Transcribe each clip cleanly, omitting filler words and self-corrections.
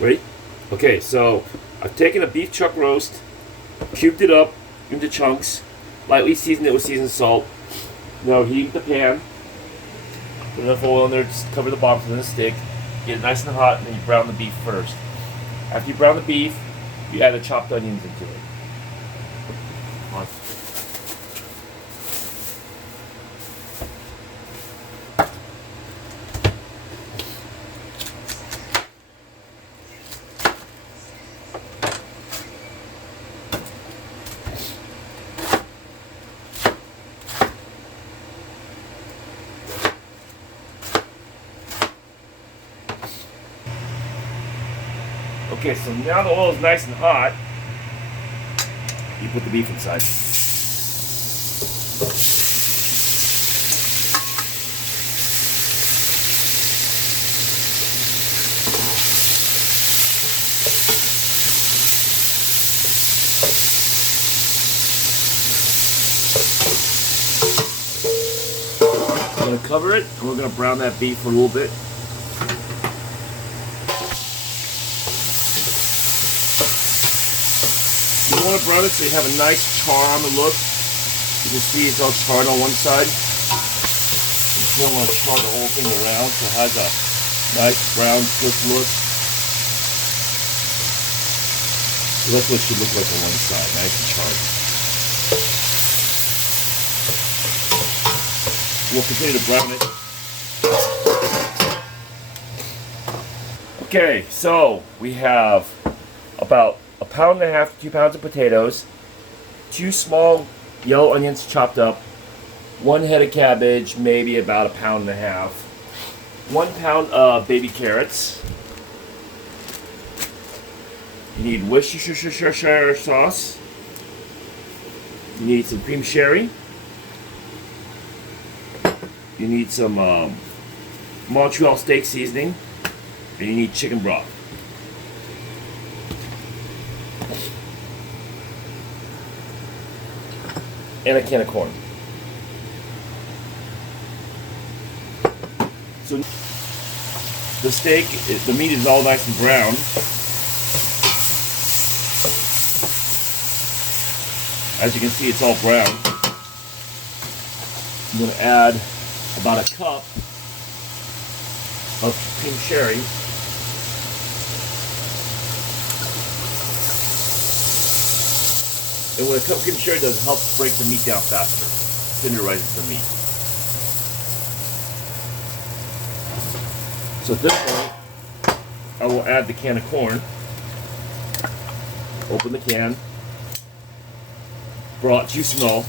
Ready? Okay, so I've taken a beef chuck roast, cubed it up into chunks, lightly seasoned it with seasoned salt. Now heat the pan, put enough oil in there to cover the bottom so it doesn't stick. Get it nice and hot, and then you brown the beef first. After you brown the beef, you add the chopped onions into it. On. Okay, so now the oil is nice and hot. You put the beef inside. We're going to cover it, and we're going to brown that beef for a little bit. You want to brown it so you have a nice char on the look. You can see it's all charred on one side. You don't want to char the whole thing around so it has a nice brown slick look. So that's what it should look like on one side, nice and charred. We'll continue to brown it. Okay, so we have about 1.5 pounds to 2 pounds of potatoes, 2 small yellow onions chopped up, 1 head of cabbage, maybe about 1.5 pounds, 1 pound of baby carrots. You need Worcestershire sauce. You need some cream sherry. You need some Montreal steak seasoning, and you need chicken broth. And a can of corn. So the steak, the meat is all nice and brown. As you can see, it's all brown. I'm going to add about a cup of cream sherry. And what a cup of cream sherry does, helps break the meat down faster, tenderizes the meat. So at this point, I will add the can of corn. Open the can. Broth, you smell.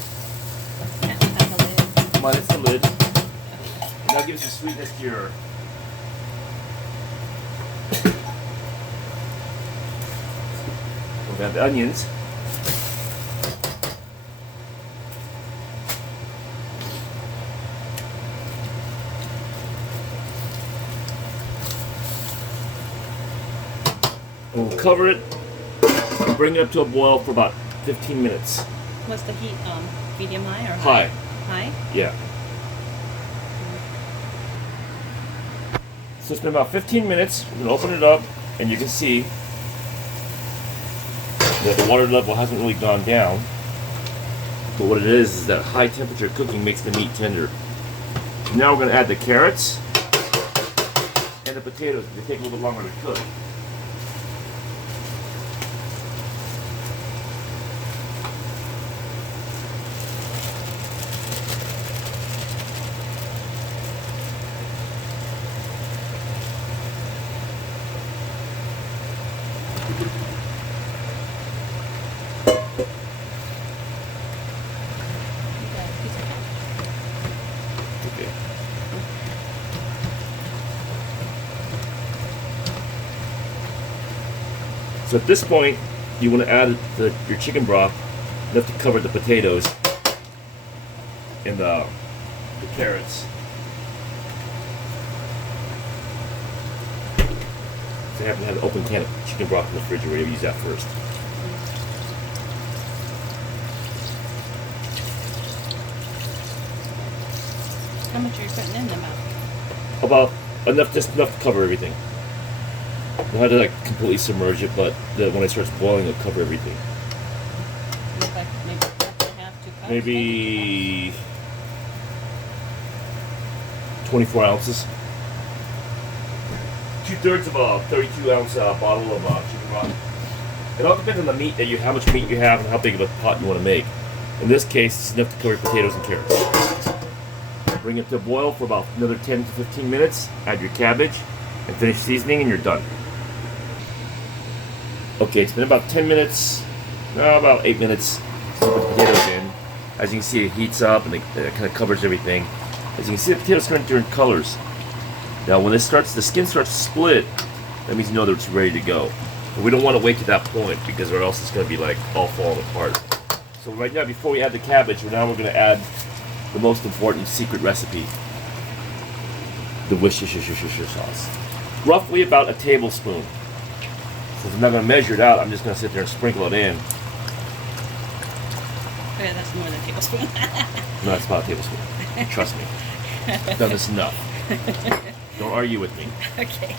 Minus the lid. And that gives some sweetness to your. We'll add the onions. And we'll cover it and bring it up to a boil for about 15 minutes. What's the heat? Medium high or high? High? Yeah. So it's been about 15 minutes. We're going to open it up, and you can see that the water level hasn't really gone down. But what it is that high temperature cooking makes the meat tender. Now we're going to add the carrots and the potatoes. They take a little bit longer to cook. Okay. So at this point, you want to add your chicken broth enough to cover the potatoes and the carrots. So I happen to have an open can of chicken broth in the refrigerator. Use that first. How much are you putting in about? About enough, just enough to cover everything. Not to like completely submerge it, but when it starts boiling, it'll cover everything. Maybe cup and a half, 2 cups. Maybe 24 ounces. 2/3 of a 32-ounce bottle of chicken broth. It all depends on the meat how much meat you have, and how big of a pot you want to make. In this case, it's enough to cover your potatoes and carrots. Bring it to a boil for about another 10 to 15 minutes. Add your cabbage and finish seasoning, and you're done. Okay, it's been about 10 minutes, about 8 minutes since we put the potatoes in. As you can see, it heats up and it kind of covers everything. As you can see, the potatoes turn different colors. Now, when the skin starts to split, that means you know that it's ready to go. But we don't want to wait to that point, because or else it's going to be like all falling apart. So right now, before we add the cabbage, we're going to add the most important secret recipe, the Worcestershire sauce. Roughly about a tablespoon. Since I'm not going to measure it out, I'm just going to sit there and sprinkle it in. Okay, that's more than a tablespoon. No, it's about a tablespoon. Trust me. I've done this enough. Don't argue with me. Okay.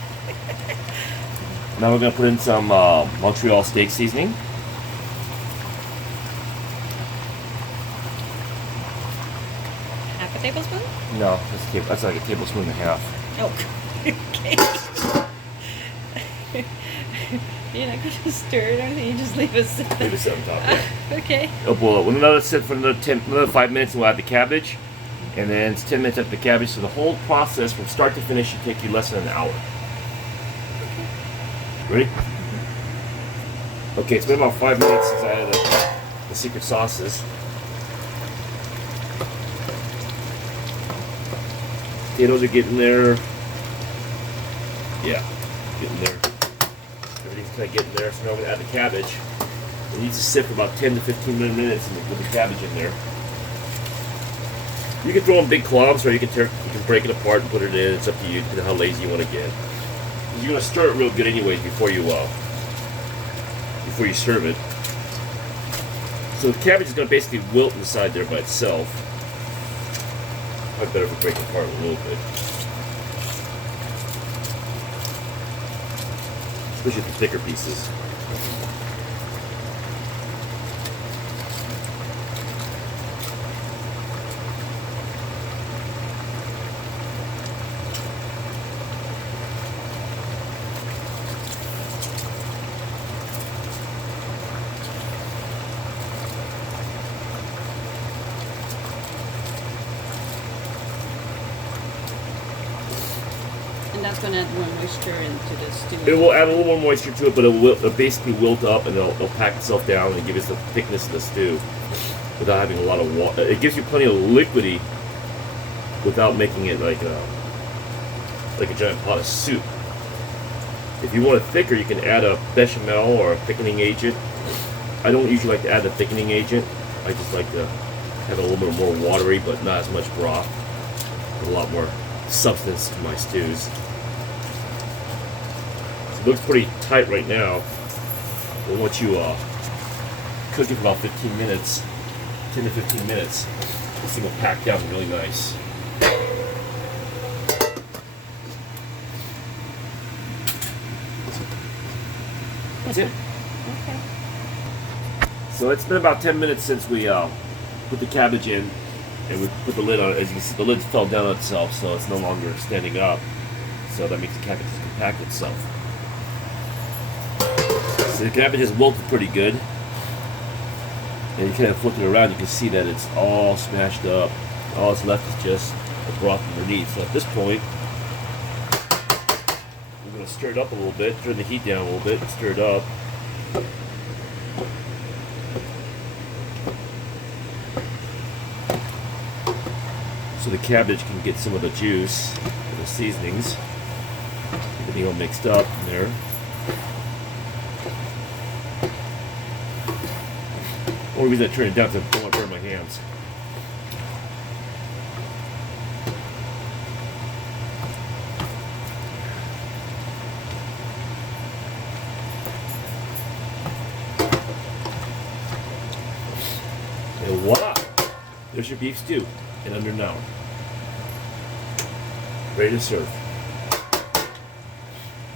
Now we're going to put in some Montreal steak seasoning. Half a tablespoon? No, that's like a tablespoon and a half. Oh, okay. You're not going to stir it or anything, you just leave it sit there. Leave it sit on top, yeah. Okay. It'll boil. We'll let it sit for another 5 minutes, and we'll add the cabbage. And then it's 10 minutes after the cabbage, so the whole process from start to finish should take you less than an hour. Ready? Okay, it's been about 5 minutes since I added the secret sauces. Potatoes are getting there. Yeah, getting there. Everything's kind of getting there, so now I'm going to add the cabbage. It needs to sit for about 10 to 15 minutes with the cabbage in there. You can throw in big cloves, or you can break it apart and put it in. It's up to you, depending on how lazy you want to get. You're going to stir it real good anyways before you serve it. So the cabbage is going to basically wilt inside there by itself. Probably better if we break it apart a little bit. Especially the thicker pieces. And that's going to add more moisture into the stew. It will add a little more moisture to it, but it'll basically wilt up, and it'll pack itself down and give us the thickness of the stew without having a lot of water. It gives you plenty of liquidy without making it like a giant pot of soup. If you want it thicker, you can add a bechamel or a thickening agent. I don't usually like to add the thickening agent. I just like to have a little bit more watery, but not as much broth. A lot more substance to my stews. It looks pretty tight right now, but once you cook it for about 15 minutes, 10 to 15 minutes, this thing will pack down really nice. That's it. Okay. So it's been about 10 minutes since we put the cabbage in, and we put the lid on it. As you can see, the lid fell down on itself, so it's no longer standing up. So that means the cabbage has compacted itself. So the cabbage has wilted pretty good. And you kind of flip it around, you can see that it's all smashed up. All that's left is just the broth underneath. So at this point, we're going to stir it up a little bit, turn the heat down a little bit, and stir it up. So the cabbage can get some of the juice and the seasonings. Everything all mixed up in there. Only reason I turn it down is I don't want to burn my hands. And voila! There's your beef stew in under an hour. Ready to serve.